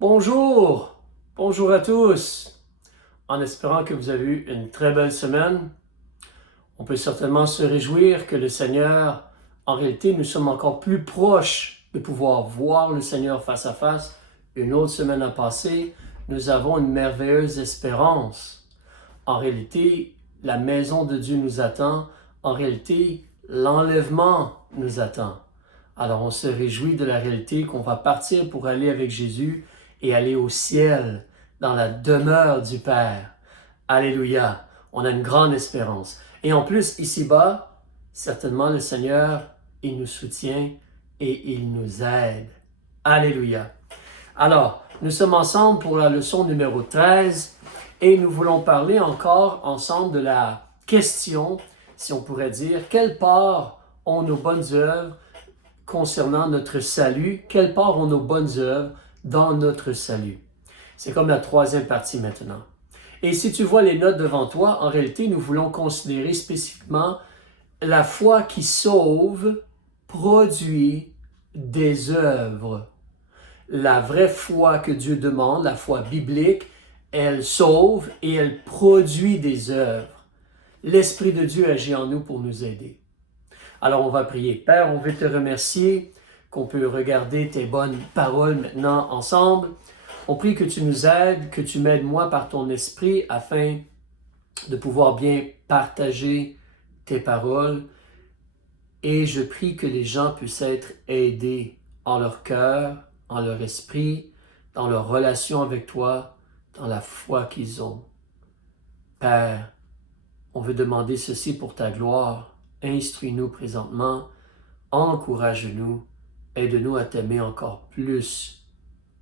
Bonjour, bonjour à tous. En espérant que vous avez eu une très belle semaine, on peut certainement se réjouir que le Seigneur, en réalité, nous sommes encore plus proches de pouvoir voir le Seigneur face à face. Une autre semaine a passé, nous avons une merveilleuse espérance. En réalité, la maison de Dieu nous attend. En réalité, l'enlèvement nous attend. Alors on se réjouit de la réalité qu'on va partir pour aller avec Jésus et aller au ciel, dans la demeure du Père. Alléluia, on a une grande espérance. Et en plus, ici-bas, certainement le Seigneur, il nous soutient et il nous aide. Alléluia. Alors, nous sommes ensemble pour la leçon numéro 13 et nous voulons parler encore ensemble de la question, si on pourrait dire, quelle part ont nos bonnes œuvres concernant notre salut, quelle part ont nos bonnes œuvres dans notre salut. C'est comme la troisième partie maintenant. Et si tu vois les notes devant toi, en réalité, nous voulons considérer spécifiquement la foi qui sauve produit des œuvres. La vraie foi que Dieu demande, la foi biblique, elle sauve et elle produit des œuvres. L'Esprit de Dieu agit en nous pour nous aider. Alors on va prier. Père, on veut te remercier qu'on peut regarder tes bonnes paroles maintenant ensemble. On prie que tu nous aides, que tu m'aides moi par ton esprit afin de pouvoir bien partager tes paroles. Et je prie que les gens puissent être aidés en leur cœur, en leur esprit, dans leur relation avec toi, dans la foi qu'ils ont. Père, on veut demander ceci pour ta gloire. Instruis-nous présentement, encourage-nous, aide-nous à t'aimer encore plus.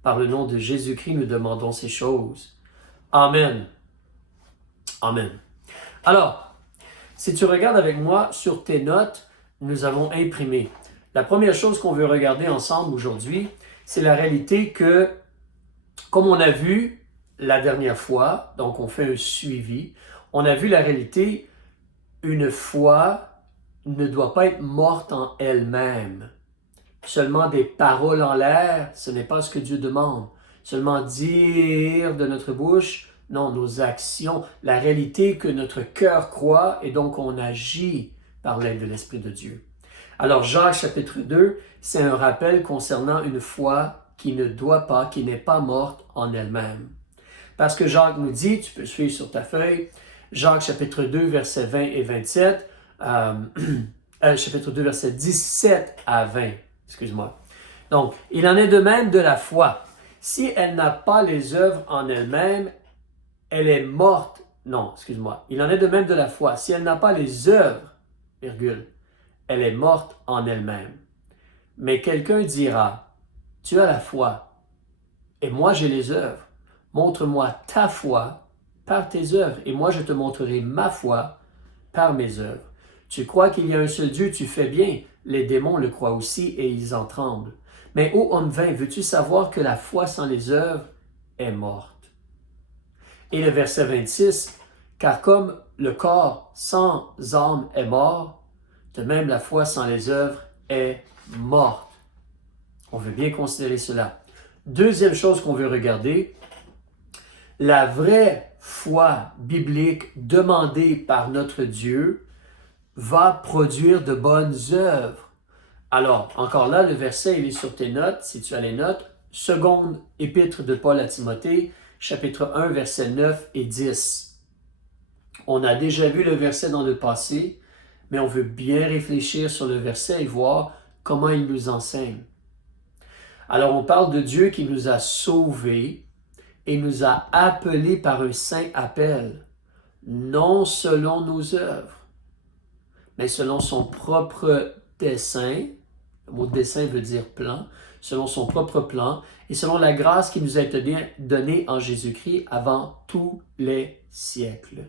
Par le nom de Jésus-Christ, nous demandons ces choses. Amen. Amen. Alors, si tu regardes avec moi sur tes notes, nous avons imprimé. La première chose qu'on veut regarder ensemble aujourd'hui, c'est la réalité que, comme on a vu la dernière fois, donc on fait un suivi, on a vu la réalité, une foi ne doit pas être morte en elle-même. Seulement des paroles en l'air, ce n'est pas ce que Dieu demande. Seulement dire de notre bouche, non, nos actions, la réalité que notre cœur croit et donc on agit par l'aide de l'Esprit de Dieu. Alors Jacques chapitre 2, c'est un rappel concernant une foi qui ne doit pas, qui n'est pas morte en elle-même. Parce que Jacques nous dit, tu peux suivre sur ta feuille, Jacques chapitre 2, versets 20 et 27, chapitre 2, versets 17 à 20, excuse-moi. Donc, il en est de même de la foi. Si elle n'a pas les œuvres en elle-même, elle est morte. Non, excuse-moi. Il en est de même de la foi. Si elle n'a pas les œuvres, virgule, elle est morte en elle-même. Mais quelqu'un dira, tu as la foi, et moi j'ai les œuvres. Montre-moi ta foi par tes œuvres, et moi je te montrerai ma foi par mes œuvres. Tu crois qu'il y a un seul Dieu, tu fais bien. Les démons le croient aussi et ils en tremblent. Mais ô homme vain, veux-tu savoir que la foi sans les œuvres est morte? Et le verset 26, car comme le corps sans âme est mort, de même la foi sans les œuvres est morte. On veut bien considérer cela. Deuxième chose qu'on veut regarder, la vraie foi biblique demandée par notre Dieu va produire de bonnes œuvres. Alors, encore là, le verset, il est sur tes notes, si tu as les notes. Seconde épître de Paul à Timothée, chapitre 1, versets 9 et 10. On a déjà vu le verset dans le passé, mais on veut bien réfléchir sur le verset et voir comment il nous enseigne. Alors, on parle de Dieu qui nous a sauvés et nous a appelés par un saint appel, non selon nos œuvres, mais selon son propre dessein. Le mot dessein veut dire plan, selon son propre plan et selon la grâce qui nous a été donnée en Jésus-Christ avant tous les siècles.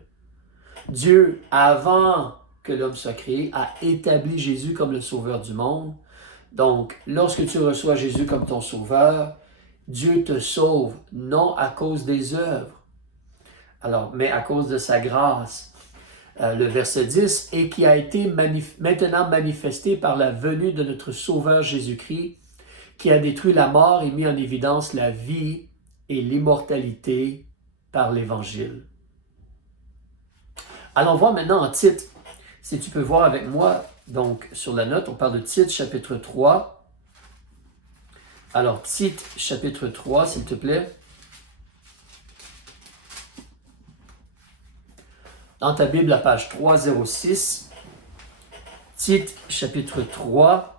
Dieu, avant que l'homme soit créé, a établi Jésus comme le sauveur du monde. Donc, lorsque tu reçois Jésus comme ton sauveur, Dieu te sauve non à cause des œuvres, alors, mais à cause de sa grâce. Le verset 10, et qui a été maintenant manifesté par la venue de notre Sauveur Jésus-Christ, qui a détruit la mort et mis en évidence la vie et l'immortalité par l'Évangile. Allons voir maintenant en Tite. Si tu peux voir avec moi, donc sur la note, on parle de Tite, chapitre 3. Alors, Tite, chapitre 3, s'il te plaît. Dans ta Bible, la page 306, Tite, chapitre 3,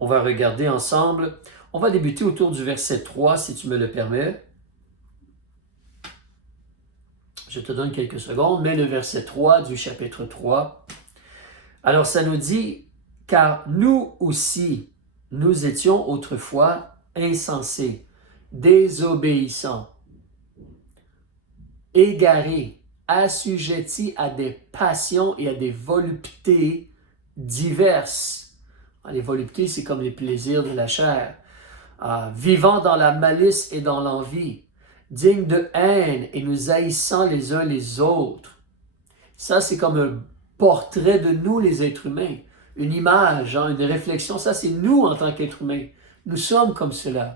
on va regarder ensemble. On va débuter autour du verset 3, si tu me le permets. Je te donne quelques secondes, mais le verset 3 du chapitre 3. Alors, ça nous dit, « Car nous aussi, nous étions autrefois insensés, désobéissants, égarés, assujettis à des passions et à des voluptés diverses. » Les voluptés, c'est comme les plaisirs de la chair. Vivant dans la malice et dans l'envie, dignes de haine et nous haïssant les uns les autres. Ça, c'est comme un portrait de nous, les êtres humains. Une image, une réflexion. Ça, c'est nous en tant qu'êtres humains. Nous sommes comme cela.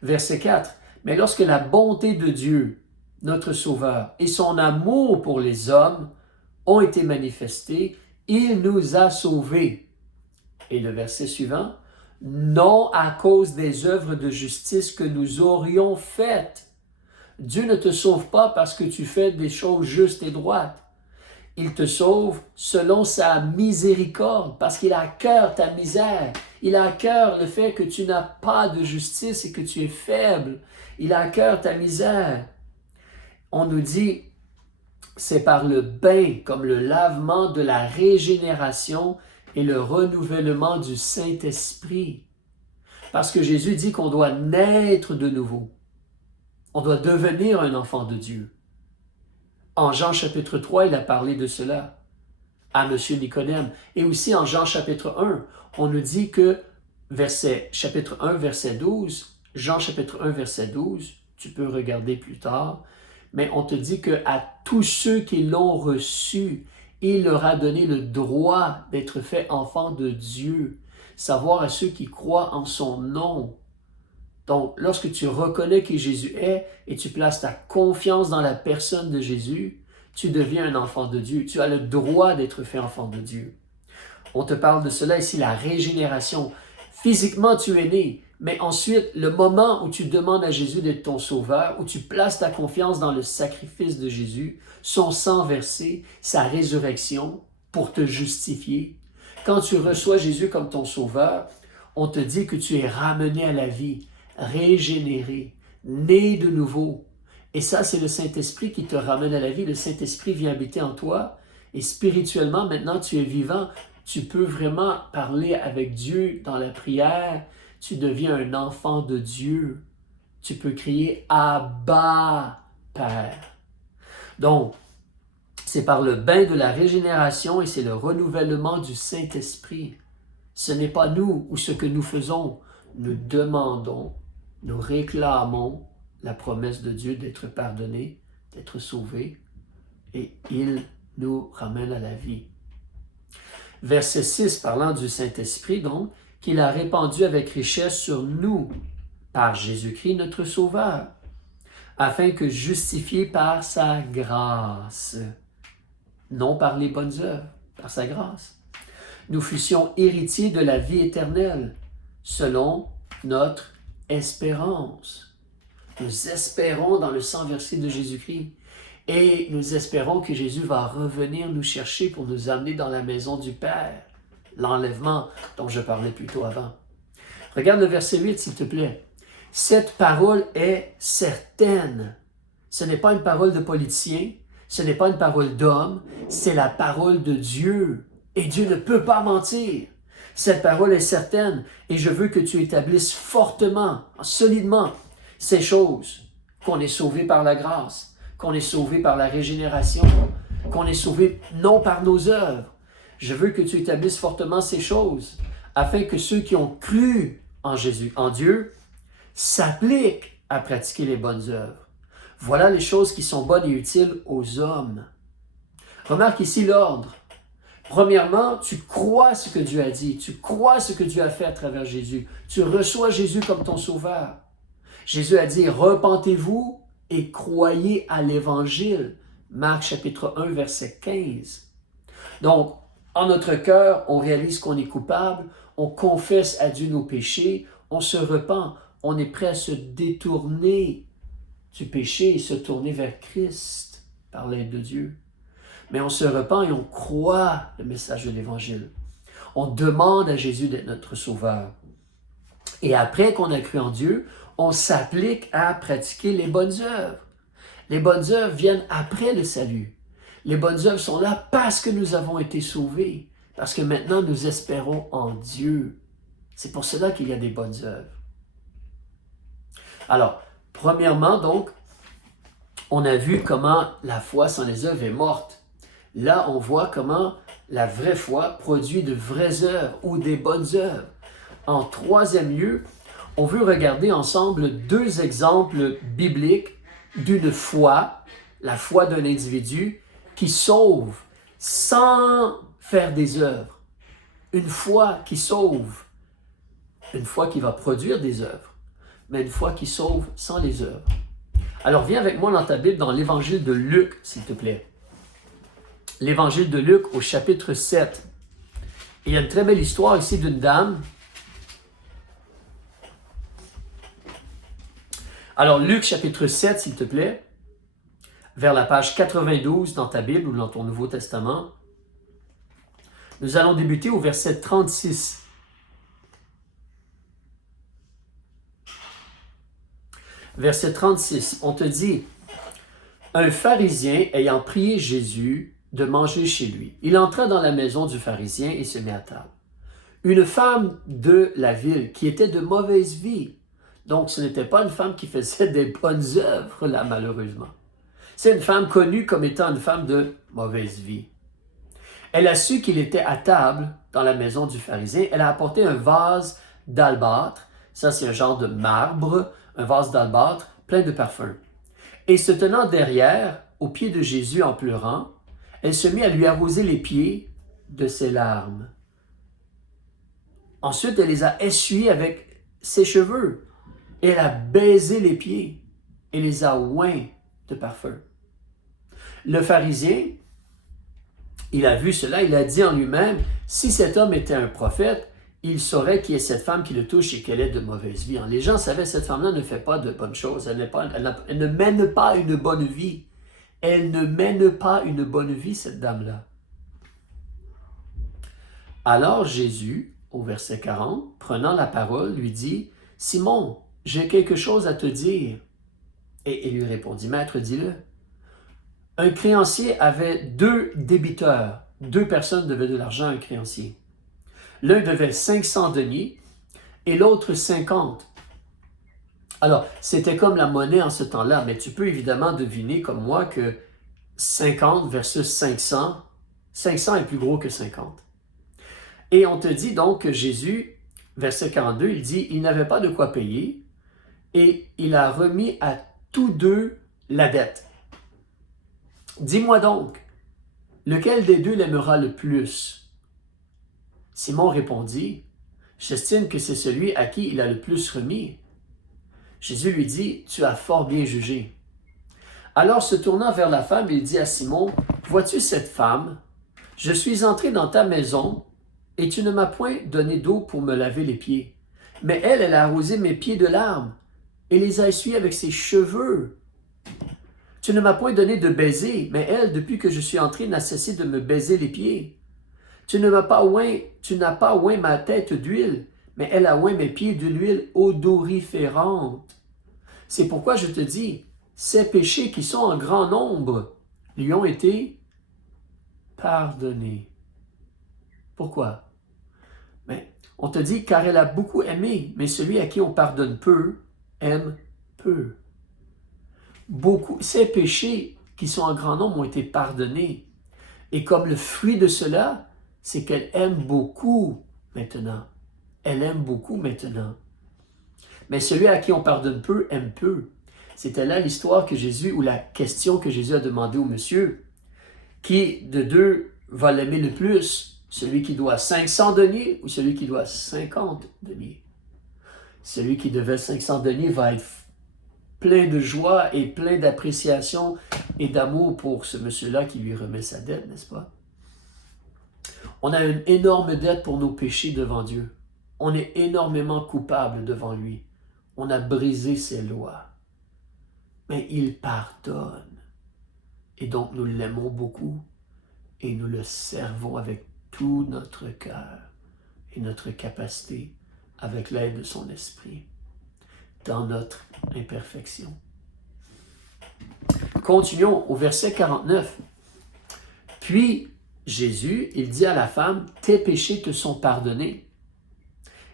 Verset 4. « Mais lorsque la bonté de Dieu, notre Sauveur, et son amour pour les hommes ont été manifestés, il nous a sauvés. » Et le verset suivant. « Non à cause des œuvres de justice que nous aurions faites. » Dieu ne te sauve pas parce que tu fais des choses justes et droites. Il te sauve selon sa miséricorde, parce qu'il a à cœur ta misère. Il a à cœur le fait que tu n'as pas de justice et que tu es faible. Il a à cœur ta misère. On nous dit, c'est par le bain, comme le lavement de la régénération et le renouvellement du Saint-Esprit. Parce que Jésus dit qu'on doit naître de nouveau. On doit devenir un enfant de Dieu. En Jean chapitre 3, il a parlé de cela à M. Nicodème. Et aussi en Jean chapitre 1, on nous dit que chapitre 1, verset 12, Jean chapitre 1, verset 12, tu peux regarder plus tard, mais on te dit qu'à tous ceux qui l'ont reçu, il leur a donné le droit d'être fait enfants de Dieu, savoir à ceux qui croient en son nom. Donc, lorsque tu reconnais qui Jésus est et tu places ta confiance dans la personne de Jésus, tu deviens un enfant de Dieu. Tu as le droit d'être fait enfant de Dieu. On te parle de cela ici, la régénération. Physiquement, tu es né, mais ensuite, le moment où tu demandes à Jésus d'être ton sauveur, où tu places ta confiance dans le sacrifice de Jésus, son sang versé, sa résurrection pour te justifier. Quand tu reçois Jésus comme ton sauveur, on te dit que tu es ramené à la vie, régénéré, né de nouveau. Et ça, c'est le Saint-Esprit qui te ramène à la vie. Le Saint-Esprit vient habiter en toi. Et spirituellement, maintenant, tu es vivant. Tu peux vraiment parler avec Dieu dans la prière. Tu deviens un enfant de Dieu. Tu peux crier « Abba, Père ». Donc, c'est par le bain de la régénération et c'est le renouvellement du Saint-Esprit. Ce n'est pas nous ou ce que nous faisons. Nous demandons, nous réclamons la promesse de Dieu d'être pardonné, d'être sauvé, et il nous ramène à la vie. Verset 6, parlant du Saint-Esprit, donc, qu'il a répandu avec richesse sur nous, par Jésus-Christ notre Sauveur, afin que justifiés par sa grâce, non par les bonnes œuvres, par sa grâce, nous fussions héritiers de la vie éternelle, selon notre espérance. Nous espérons dans le sang versé de Jésus-Christ et nous espérons que Jésus va revenir nous chercher pour nous amener dans la maison du Père, l'enlèvement dont je parlais plus tôt avant. Regarde le verset 8, s'il te plaît. Cette parole est certaine. Ce n'est pas une parole de politicien, ce n'est pas une parole d'homme, c'est la parole de Dieu. Et Dieu ne peut pas mentir. Cette parole est certaine et je veux que tu établisses fortement, solidement, ces choses, qu'on est sauvé par la grâce, qu'on est sauvé par la régénération, qu'on est sauvé non par nos œuvres. Je veux que tu établisses fortement ces choses, afin que ceux qui ont cru en Jésus, en Dieu, s'appliquent à pratiquer les bonnes œuvres. Voilà les choses qui sont bonnes et utiles aux hommes. Remarque ici l'ordre. Premièrement, tu crois ce que Dieu a dit, tu crois ce que Dieu a fait à travers Jésus, tu reçois Jésus comme ton sauveur. Jésus a dit, repentez-vous et croyez à l'Évangile. Marc chapitre 1, verset 15. Donc, en notre cœur, on réalise qu'on est coupable, on confesse à Dieu nos péchés, on se repent, on est prêt à se détourner du péché et se tourner vers Christ par l'aide de Dieu. Mais on se repent et on croit le message de l'Évangile. On demande à Jésus d'être notre sauveur. Et après qu'on a cru en Dieu, on s'applique à pratiquer les bonnes œuvres. Les bonnes œuvres viennent après le salut. Les bonnes œuvres sont là parce que nous avons été sauvés, parce que maintenant nous espérons en Dieu. C'est pour cela qu'il y a des bonnes œuvres. Alors, premièrement donc, on a vu comment la foi sans les œuvres est morte. Là, on voit comment la vraie foi produit de vraies œuvres ou des bonnes œuvres. En troisième lieu, on veut regarder ensemble deux exemples bibliques d'une foi, la foi d'un individu qui sauve sans faire des œuvres. Une foi qui sauve, une foi qui va produire des œuvres, mais une foi qui sauve sans les œuvres. Alors viens avec moi dans ta Bible, dans l'évangile de Luc, s'il te plaît. L'évangile de Luc au chapitre 7. Il y a une très belle histoire ici d'une dame. Alors Luc chapitre 7, s'il te plaît, vers la page 92 dans ta Bible ou dans ton Nouveau Testament. Nous allons débuter au verset 36. Verset 36, on te dit, « Un pharisien ayant prié Jésus de manger chez lui, il entra dans la maison du pharisien et se mit à table. Une femme de la ville qui était de mauvaise vie. » Donc, ce n'était pas une femme qui faisait des bonnes œuvres, là, malheureusement. C'est une femme connue comme étant une femme de mauvaise vie. Elle a su qu'il était à table dans la maison du pharisien. Elle a apporté un vase d'albâtre. Ça, c'est un genre de marbre, un vase d'albâtre plein de parfums. Et se tenant derrière, aux pieds de Jésus en pleurant, elle se mit à lui arroser les pieds de ses larmes. Ensuite, elle les a essuyés avec ses cheveux. Et elle a baisé les pieds et les a oints de parfum. Le pharisien, il a vu cela, il a dit en lui-même, si cet homme était un prophète, il saurait qui est cette femme qui le touche et qu'elle est de mauvaise vie. Les gens savaient que cette femme-là ne fait pas de bonnes choses, elle ne mène pas une bonne vie. Elle ne mène pas une bonne vie, cette dame-là. Alors Jésus, au verset 40, prenant la parole, lui dit, « Simon, j'ai quelque chose à te dire. » Et il lui répondit, « Maître, dis-le. » Un créancier avait deux débiteurs. Deux personnes devaient de l'argent à un créancier. L'un devait 500 deniers et l'autre 50. Alors, c'était comme la monnaie en ce temps-là, mais tu peux évidemment deviner comme moi que 50 versus 500, 500 est plus gros que 50. Et on te dit donc que Jésus, verset 42, il dit, il n'avait pas de quoi payer et il a remis à tous deux la dette. Dis-moi donc, lequel des deux l'aimera le plus? Simon répondit, j'estime que c'est celui à qui il a le plus remis. Jésus lui dit, tu as fort bien jugé. Alors se tournant vers la femme, il dit à Simon, vois-tu cette femme? Je suis entré dans ta maison et tu ne m'as point donné d'eau pour me laver les pieds. Mais elle a arrosé mes pieds de larmes et les a essuyés avec ses cheveux. Tu ne m'as point donné de baiser, mais elle, depuis que je suis entré, n'a cessé de me baiser les pieds. Tu n'as pas oint ma tête d'huile, mais elle a oint mes pieds d'une huile odoriférante. C'est pourquoi je te dis, ces péchés qui sont en grand nombre lui ont été pardonnés. Pourquoi? Mais on te dit, car elle a beaucoup aimé, mais celui à qui on pardonne peu, aime peu. Ces péchés qui sont en grand nombre ont été pardonnés. Et comme le fruit de cela, c'est qu'elle aime beaucoup maintenant. Elle aime beaucoup maintenant. Mais celui à qui on pardonne peu, aime peu. C'était là l'histoire que Jésus, ou la question que Jésus a demandé au monsieur. Qui de deux va l'aimer le plus? Celui qui doit 500 deniers ou celui qui doit 50 deniers? Celui qui devait 500 deniers va être plein de joie et plein d'appréciation et d'amour pour ce monsieur-là qui lui remet sa dette, n'est-ce pas? On a une énorme dette pour nos péchés devant Dieu. On est énormément coupable devant lui. On a brisé ses lois. Mais il pardonne. Et donc nous l'aimons beaucoup et nous le servons avec tout notre cœur et notre capacité avec l'aide de son esprit dans notre imperfection. Continuons au verset 49. Puis Jésus, il dit à la femme, « Tes péchés te sont pardonnés. »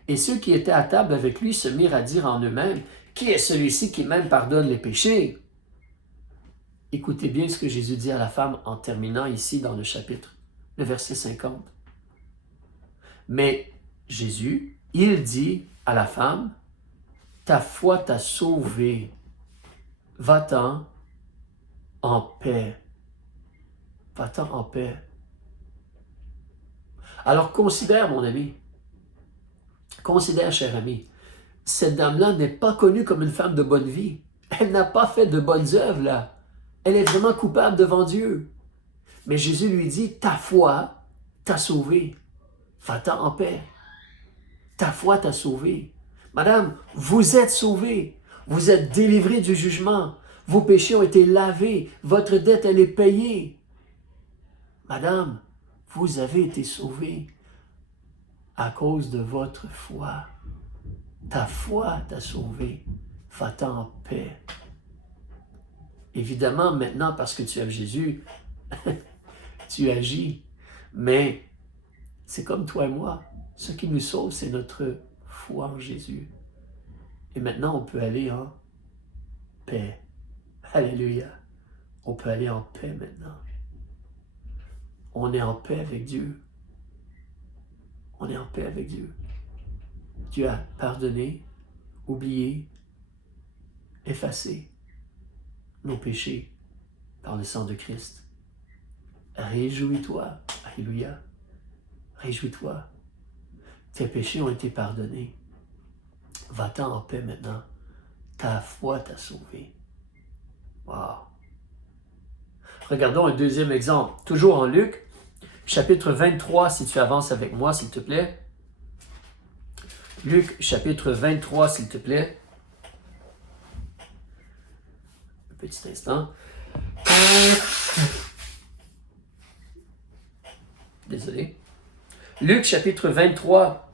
Et ceux qui étaient à table avec lui se mirent à dire en eux-mêmes, « Qui est celui-ci qui même pardonne les péchés? » Écoutez bien ce que Jésus dit à la femme en terminant ici dans le chapitre, le verset 50. Mais Jésus, il dit à la femme, « Ta foi t'a sauvée. Va-t'en en paix. » Va-t'en en paix. Alors considère, mon ami, considère, cher ami, cette dame-là n'est pas connue comme une femme de bonne vie. Elle n'a pas fait de bonnes œuvres, là. Elle est vraiment coupable devant Dieu. Mais Jésus lui dit, ta foi t'a sauvée. Va-t'en en paix. Ta foi t'a sauvée. Madame, vous êtes sauvée. Vous êtes délivrée du jugement. Vos péchés ont été lavés. Votre dette, elle est payée. Madame, vous avez été sauvée à cause de votre foi. Ta foi t'a sauvée. Va-t'en en paix. Évidemment, maintenant, parce que tu aimes Jésus, tu agis. Mais c'est comme toi et moi. Ce qui nous sauve, c'est notre foi en Jésus. Et maintenant, on peut aller en paix. Alléluia. On peut aller en paix maintenant. On est en paix avec Dieu. On est en paix avec Dieu. Dieu a pardonné, oublié, effacé nos péchés par le sang de Christ. Réjouis-toi. Alléluia. Réjouis-toi. Tes péchés ont été pardonnés. Va-t'en en paix maintenant. Ta foi t'a sauvé. Wow. Regardons un deuxième exemple. Toujours en Luc, chapitre 23, si tu avances avec moi, s'il te plaît. Luc, chapitre 23, s'il te plaît. Un petit instant. Désolé. Luc, chapitre 23.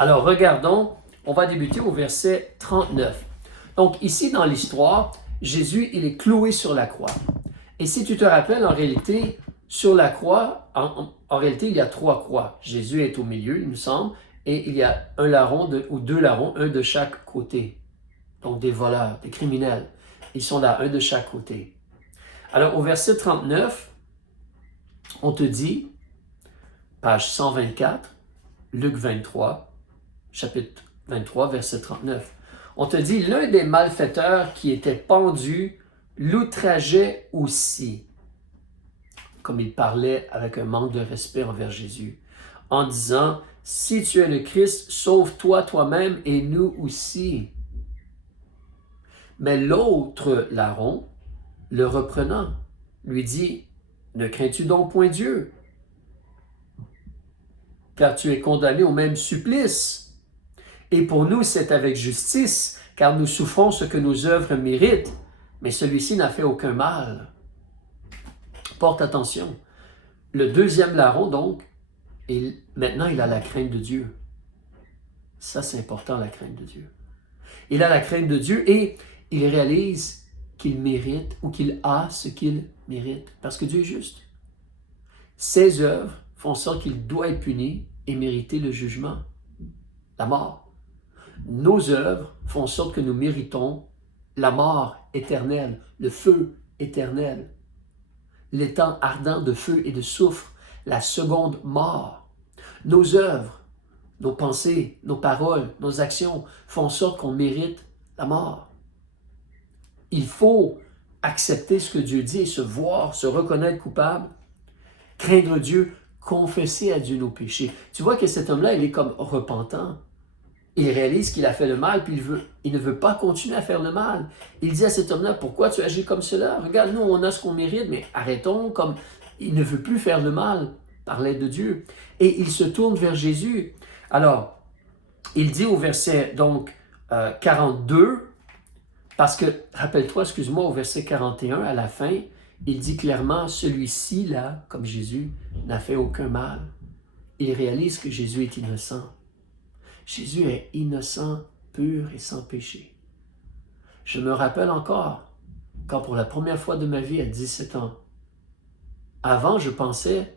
Alors, regardons. On va débuter au verset 39. Donc, ici, dans l'histoire, Jésus, il est cloué sur la croix. Et si tu te rappelles, en réalité, sur la croix, en réalité, il y a 3 croix. Jésus est au milieu, il me semble, et il y a un larron ou 2 larrons, un de chaque côté. Donc, des voleurs, des criminels. Ils sont là, un de chaque côté. Alors, au verset 39, on te dit, page 124, Luc 23, chapitre 23, verset 39. On te dit, l'un des malfaiteurs qui était pendu l'outrageait aussi, comme il parlait avec un manque de respect envers Jésus, en disant, si tu es le Christ, sauve-toi toi-même et nous aussi. Mais l'autre larron, le reprenant, lui dit, ne crains-tu donc point Dieu, car tu es condamné au même supplice. Et pour nous, c'est avec justice, car nous souffrons ce que nos œuvres méritent, mais celui-ci n'a fait aucun mal. Porte attention. Le deuxième larron, donc, maintenant, il a la crainte de Dieu. Ça, c'est important, la crainte de Dieu. Il a la crainte de Dieu et il réalise qu'il mérite ou qu'il a ce qu'il mérite, parce que Dieu est juste. Ses œuvres font en sorte qu'il doit être puni et mériter le jugement, la mort. Nos œuvres font en sorte que nous méritons la mort éternelle, le feu éternel, l'étang ardent de feu et de soufre, la seconde mort. Nos œuvres, nos pensées, nos paroles, nos actions font en sorte qu'on mérite la mort. Il faut accepter ce que Dieu dit et se voir, se reconnaître coupable, craindre Dieu, confesser à Dieu nos péchés. Tu vois que cet homme-là, il est comme repentant. il réalise qu'il a fait le mal, puis il ne veut pas continuer à faire le mal. Il dit à cet homme-là, pourquoi tu agis comme cela? Regarde, nous, on a ce qu'on mérite, mais arrêtons, comme il ne veut plus faire le mal par l'aide de Dieu. Et il se tourne vers Jésus. Alors, il dit au verset donc 42, parce que, rappelle-toi, excuse-moi, au verset 41, à la fin, il dit clairement, celui-ci, là, comme Jésus, n'a fait aucun mal. Il réalise que Jésus est innocent. Jésus est innocent, pur et sans péché. Je me rappelle encore, quand pour la première fois de ma vie, à 17 ans, avant, je pensais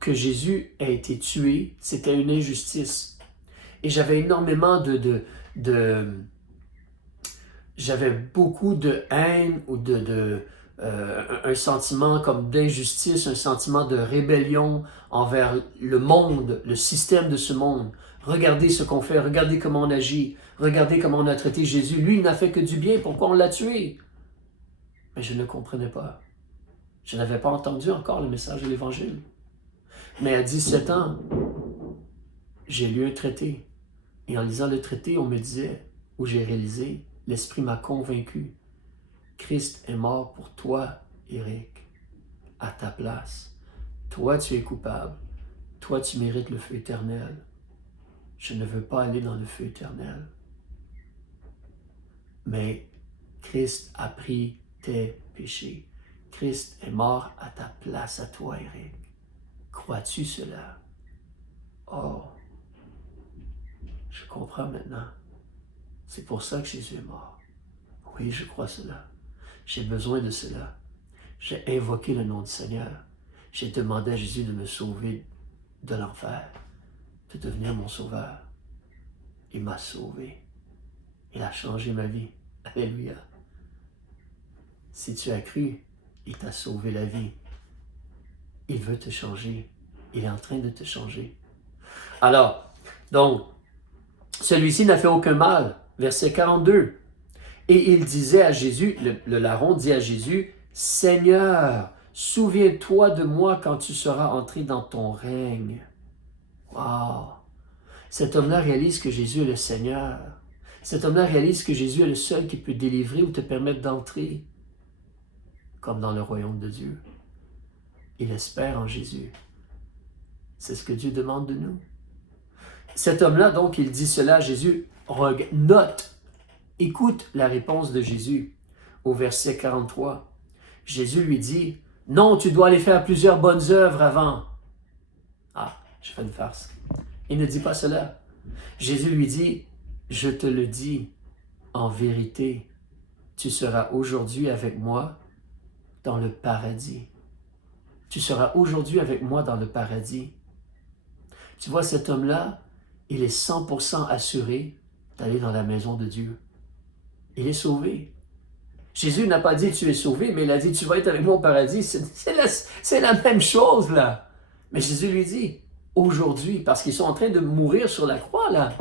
que Jésus a été tué, c'était une injustice. Et j'avais énormément j'avais beaucoup de haine ou un sentiment comme d'injustice, un sentiment de rébellion envers le monde, le système de ce monde. Regardez ce qu'on fait, regardez comment on agit, regardez comment on a traité Jésus. Lui, il n'a fait que du bien, pourquoi on l'a tué? Mais je ne comprenais pas. Je n'avais pas entendu encore le message de l'Évangile. Mais à 17 ans, j'ai lu un traité. Et en lisant le traité, on me disait, où j'ai réalisé, l'Esprit m'a convaincu. Christ est mort pour toi, Éric, à ta place. Toi, tu es coupable. Toi, tu mérites le feu éternel. Je ne veux pas aller dans le feu éternel. Mais Christ a pris tes péchés. Christ est mort à ta place, à toi, Éric. Crois-tu cela? Oh, je comprends maintenant. C'est pour ça que Jésus est mort. Oui, je crois cela. J'ai besoin de cela. J'ai invoqué le nom du Seigneur. J'ai demandé à Jésus de me sauver de l'enfer, de devenir mon sauveur. Il m'a sauvé. Il a changé ma vie. Alléluia. Si tu as cru, il t'a sauvé la vie. Il veut te changer. Il est en train de te changer. Alors, donc, celui-ci n'a fait aucun mal. Verset 42. Et il disait à Jésus, le larron dit à Jésus, « Seigneur, souviens-toi de moi quand tu seras entré dans ton règne. » Wow! Cet homme-là réalise que Jésus est le Seigneur. Cet homme-là réalise que Jésus est le seul qui peut délivrer ou te permettre d'entrer comme dans le royaume de Dieu. Il espère en Jésus. C'est ce que Dieu demande de nous. Cet homme-là, donc, il dit cela à Jésus. Note, écoute la réponse de Jésus au verset 43. Jésus lui dit, « Non, tu dois aller faire plusieurs bonnes œuvres avant. » Ah, je fais une farce. Il ne dit pas cela. Jésus lui dit, « Je te le dis, en vérité, tu seras aujourd'hui avec moi dans le paradis. » Tu seras aujourd'hui avec moi dans le paradis. Tu vois, cet homme-là, il est 100% assuré d'aller dans la maison de Dieu. Il est sauvé. Jésus n'a pas dit tu es sauvé, mais il a dit tu vas être avec moi au paradis. C'est la même chose là. Mais Jésus lui dit aujourd'hui, parce qu'ils sont en train de mourir sur la croix là.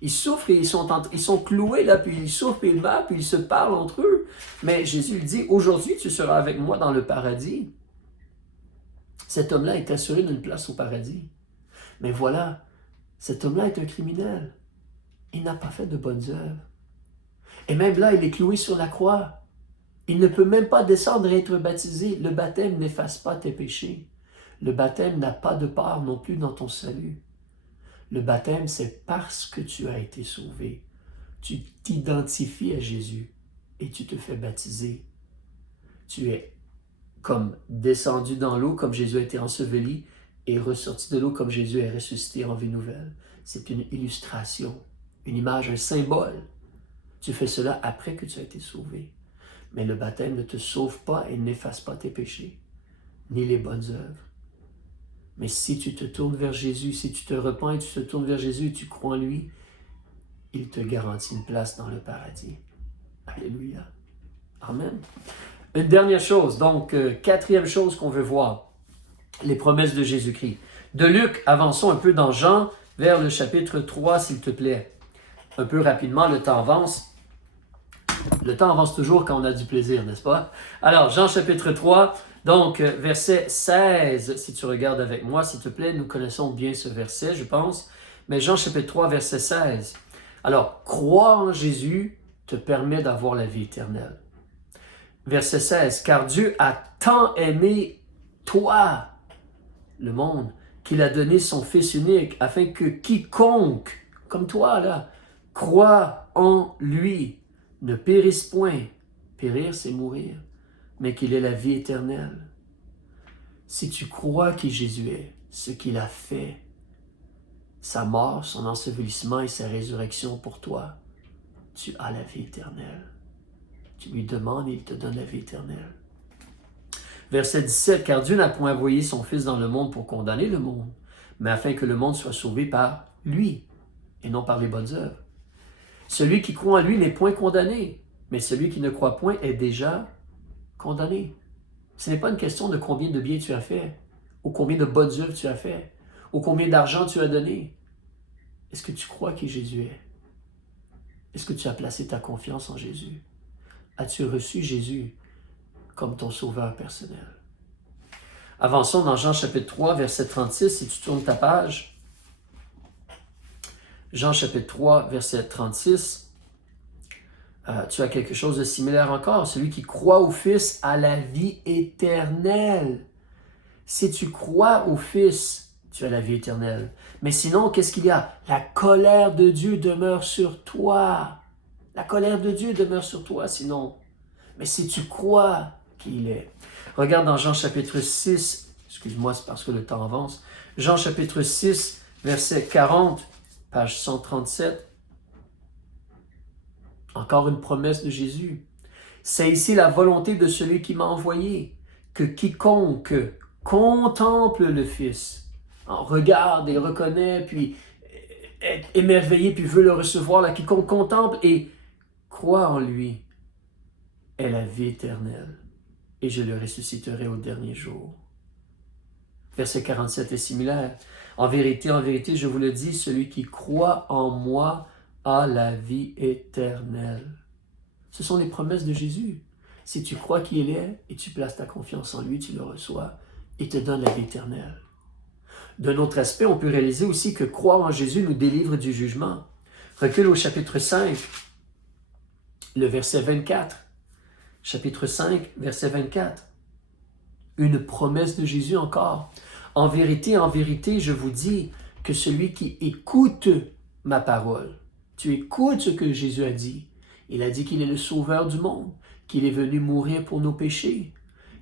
Ils souffrent et ils sont cloués là, puis ils souffrent et ils meurent, puis ils se parlent entre eux. Mais Jésus lui dit aujourd'hui tu seras avec moi dans le paradis. Cet homme-là est assuré d'une place au paradis. Mais voilà, cet homme-là est un criminel. Il n'a pas fait de bonnes œuvres. Et même là, il est cloué sur la croix. Il ne peut même pas descendre et être baptisé. Le baptême n'efface pas tes péchés. Le baptême n'a pas de part non plus dans ton salut. Le baptême, c'est parce que tu as été sauvé. Tu t'identifies à Jésus et tu te fais baptiser. Tu es comme descendu dans l'eau, comme Jésus a été enseveli, et ressorti de l'eau comme Jésus est ressuscité en vie nouvelle. C'est une illustration, une image, un symbole. Tu fais cela après que tu as été sauvé. Mais le baptême ne te sauve pas et n'efface pas tes péchés, ni les bonnes œuvres. Mais si tu te tournes vers Jésus, si tu te repens et tu te tournes vers Jésus et tu crois en lui, il te garantit une place dans le paradis. Alléluia. Amen. Une dernière chose, donc quatrième chose qu'on veut voir, les promesses de Jésus-Christ. De Luc, avançons un peu dans Jean, vers le chapitre 3, s'il te plaît. Un peu rapidement, le temps avance. Le temps avance toujours quand on a du plaisir, n'est-ce pas? Alors, Jean chapitre 3, donc verset 16, si tu regardes avec moi, s'il te plaît, nous connaissons bien ce verset, je pense. Mais Jean chapitre 3, verset 16. Alors, croire en Jésus te permet d'avoir la vie éternelle. Verset 16, car Dieu a tant aimé toi, le monde, qu'il a donné son Fils unique, afin que quiconque, comme toi là, croit en lui, ne périsse point. Périr, c'est mourir, mais qu'il ait la vie éternelle. Si tu crois qui Jésus est, ce qu'il a fait, sa mort, son ensevelissement et sa résurrection pour toi, tu as la vie éternelle. Tu lui demandes et il te donne la vie éternelle. Verset 17, car Dieu n'a point envoyé son Fils dans le monde pour condamner le monde, mais afin que le monde soit sauvé par lui, et non par les bonnes œuvres. Celui qui croit en lui n'est point condamné, mais celui qui ne croit point est déjà condamné. Ce n'est pas une question de combien de biens tu as fait, ou combien de bonnes œuvres tu as fait, ou combien d'argent tu as donné. Est-ce que tu crois qui Jésus est? Est-ce que tu as placé ta confiance en Jésus? As-tu reçu Jésus comme ton sauveur personnel? Avançons dans Jean chapitre 3, verset 36, si tu tournes ta page. Jean chapitre 3, verset 36. Tu as quelque chose de similaire encore. Celui qui croit au Fils a la vie éternelle. Si tu crois au Fils, tu as la vie éternelle. Mais sinon, qu'est-ce qu'il y a? La colère de Dieu demeure sur toi. La colère de Dieu demeure sur toi, sinon. Mais si tu crois qu'il est. Regarde dans Jean chapitre 6, excuse-moi, c'est parce que le temps avance. Jean chapitre 6, verset 40, page 137. Encore une promesse de Jésus. C'est ici la volonté de celui qui m'a envoyé, que quiconque contemple le Fils, regarde et reconnaît, puis est émerveillé, puis veut le recevoir, là, quiconque contemple et croit en lui, est la vie éternelle, et je le ressusciterai au dernier jour. Verset 47 est similaire. En vérité, je vous le dis, celui qui croit en moi a la vie éternelle. Ce sont les promesses de Jésus. Si tu crois qu'il est et tu places ta confiance en lui, tu le reçois et te donne la vie éternelle. D'un autre aspect, on peut réaliser aussi que croire en Jésus nous délivre du jugement. Recule au chapitre 5, le verset 24. Chapitre 5, verset 24. Une promesse de Jésus encore. En vérité, je vous dis que celui qui écoute ma parole, tu écoutes ce que Jésus a dit. Il a dit qu'il est le sauveur du monde, qu'il est venu mourir pour nos péchés,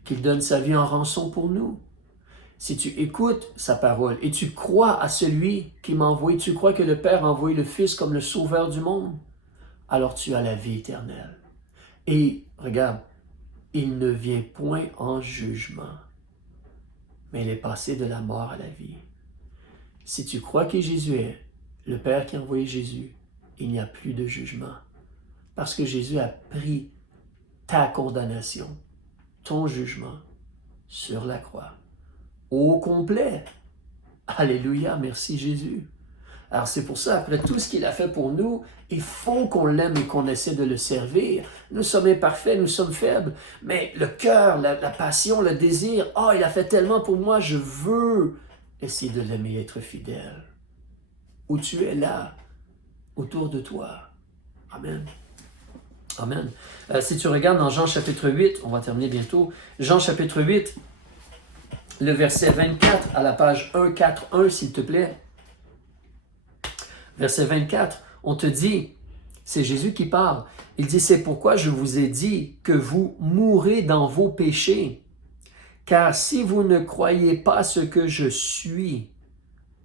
qu'il donne sa vie en rançon pour nous. Si tu écoutes sa parole et tu crois à celui qui m'a envoyé, tu crois que le Père a envoyé le Fils comme le sauveur du monde, alors tu as la vie éternelle. Et regarde, il ne vient point en jugement, mais il est passé de la mort à la vie. Si tu crois que Jésus est le Père qui a envoyé Jésus, il n'y a plus de jugement. Parce que Jésus a pris ta condamnation, ton jugement, sur la croix, au complet. Alléluia, merci Jésus. Alors c'est pour ça, après tout ce qu'il a fait pour nous, il faut qu'on l'aime et qu'on essaie de le servir. Nous sommes imparfaits, nous sommes faibles, mais le cœur, la passion, le désir, « il a fait tellement pour moi, je veux essayer de l'aimer et être fidèle. » Où tu es là, autour de toi. Amen. Amen. Si tu regardes dans Jean chapitre 8, on va terminer bientôt, Jean chapitre 8, le verset 24 à la page 141, s'il te plaît. Verset 24, on te dit, c'est Jésus qui parle, il dit, c'est pourquoi je vous ai dit que vous mourrez dans vos péchés, car si vous ne croyez pas ce que je suis,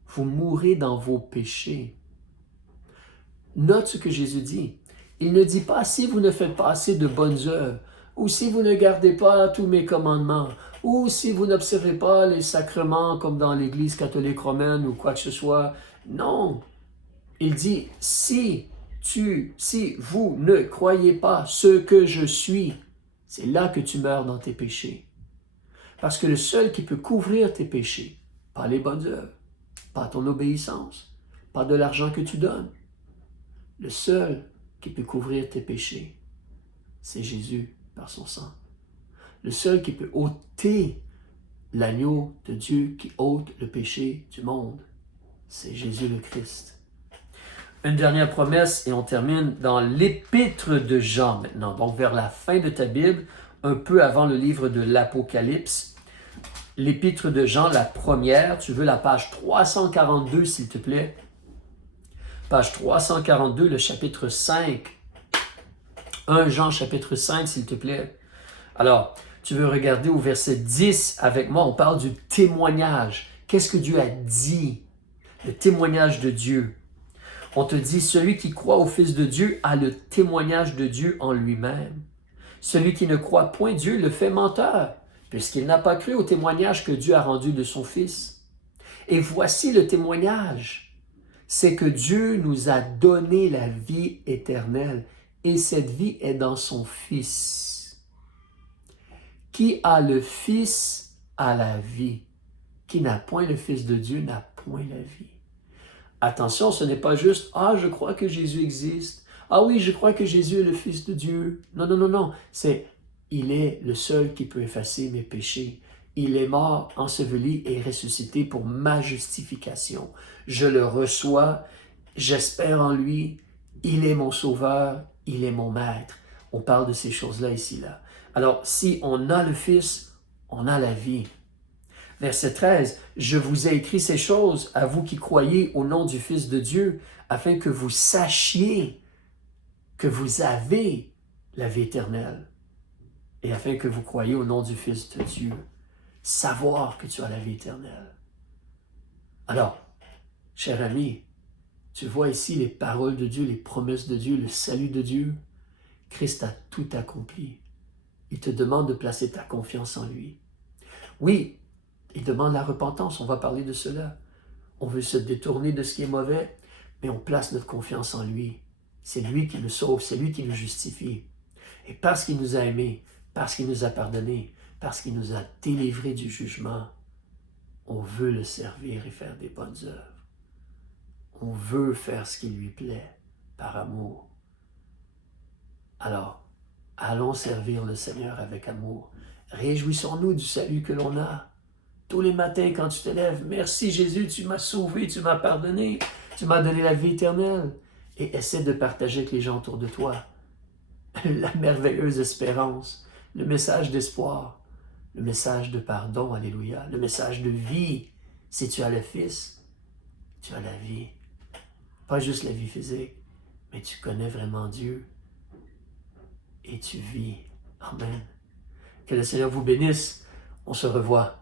vous mourrez dans vos péchés. Note ce que Jésus dit. Il ne dit pas si vous ne faites pas assez de bonnes œuvres, ou si vous ne gardez pas tous mes commandements, ou si vous n'observez pas les sacrements comme dans l'Église catholique romaine ou quoi que ce soit. Non. Il dit, si vous ne croyez pas ce que je suis, c'est là que tu meurs dans tes péchés. Parce que le seul qui peut couvrir tes péchés, pas les bonnes œuvres, pas ton obéissance, pas de l'argent que tu donnes, le seul qui peut couvrir tes péchés, c'est Jésus par son sang. Le seul qui peut ôter l'agneau de Dieu qui ôte le péché du monde, c'est Jésus le Christ. Une dernière promesse et on termine dans l'épître de Jean maintenant, donc vers la fin de ta Bible, un peu avant le livre de l'Apocalypse. L'épître de Jean, la première, tu veux la page 342 s'il te plaît. Page 342, le chapitre 5. 1 Jean chapitre 5 s'il te plaît. Alors, tu veux regarder au verset 10 avec moi, on parle du témoignage. Qu'est-ce que Dieu a dit? Le témoignage de Dieu. On te dit, celui qui croit au Fils de Dieu a le témoignage de Dieu en lui-même. Celui qui ne croit point Dieu le fait menteur, puisqu'il n'a pas cru au témoignage que Dieu a rendu de son Fils. Et voici le témoignage, c'est que Dieu nous a donné la vie éternelle, et cette vie est dans son Fils. Qui a le Fils a la vie. Qui n'a point le Fils de Dieu n'a point la vie. Attention, ce n'est pas juste « Ah, je crois que Jésus existe. Ah oui, je crois que Jésus est le Fils de Dieu. » Non, non, non, non. C'est « Il est le seul qui peut effacer mes péchés. Il est mort, enseveli et ressuscité pour ma justification. Je le reçois, j'espère en lui. Il est mon sauveur, il est mon maître. » On parle de ces choses-là ici, là. Alors, si on a le Fils, on a la vie. Verset 13, « Je vous ai écrit ces choses à vous qui croyez au nom du Fils de Dieu, afin que vous sachiez que vous avez la vie éternelle, et afin que vous croyiez au nom du Fils de Dieu. » Savoir que tu as la vie éternelle. Alors, cher ami, tu vois ici les paroles de Dieu, les promesses de Dieu, le salut de Dieu. Christ a tout accompli. Il te demande de placer ta confiance en lui. Oui, il demande la repentance, on va parler de cela. On veut se détourner de ce qui est mauvais, mais on place notre confiance en lui. C'est lui qui nous sauve, c'est lui qui nous justifie. Et parce qu'il nous a aimés, parce qu'il nous a pardonnés, parce qu'il nous a délivrés du jugement, on veut le servir et faire des bonnes œuvres. On veut faire ce qui lui plaît, par amour. Alors, allons servir le Seigneur avec amour. Réjouissons-nous du salut que l'on a. Tous les matins, quand tu te lèves, merci Jésus, tu m'as sauvé, tu m'as pardonné, tu m'as donné la vie éternelle. Et essaie de partager avec les gens autour de toi la merveilleuse espérance, le message d'espoir, le message de pardon, alléluia, le message de vie. Si tu as le Fils, tu as la vie. Pas juste la vie physique, mais tu connais vraiment Dieu et tu vis. Amen. Que le Seigneur vous bénisse. On se revoit